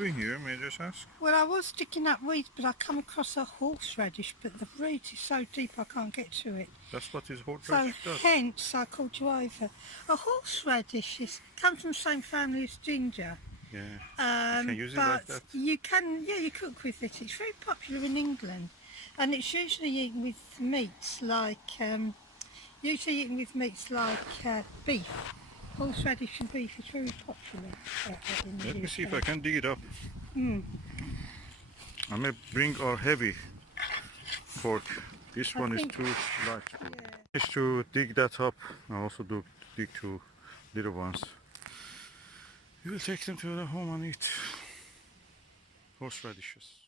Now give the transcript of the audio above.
doing here, may I just ask? Well, I was digging up weeds, but I come across a horseradish, but the roots is so deep I can't get to it. That's what this So horseradish does. hence I called you over. A horseradish comes from the same family as ginger. Yeah. You can use it like that. You can, yeah, you cook with it. It's very popular in England, and it's usually eaten with meats like beef. Horseradish and beef is very popular in the Let me see if UK. I can dig it up. Mm. I may bring our heavy fork. This one is too light. Yeah. Just to dig that up. I also dig two little ones. We will take them to the home and eat horseradishes.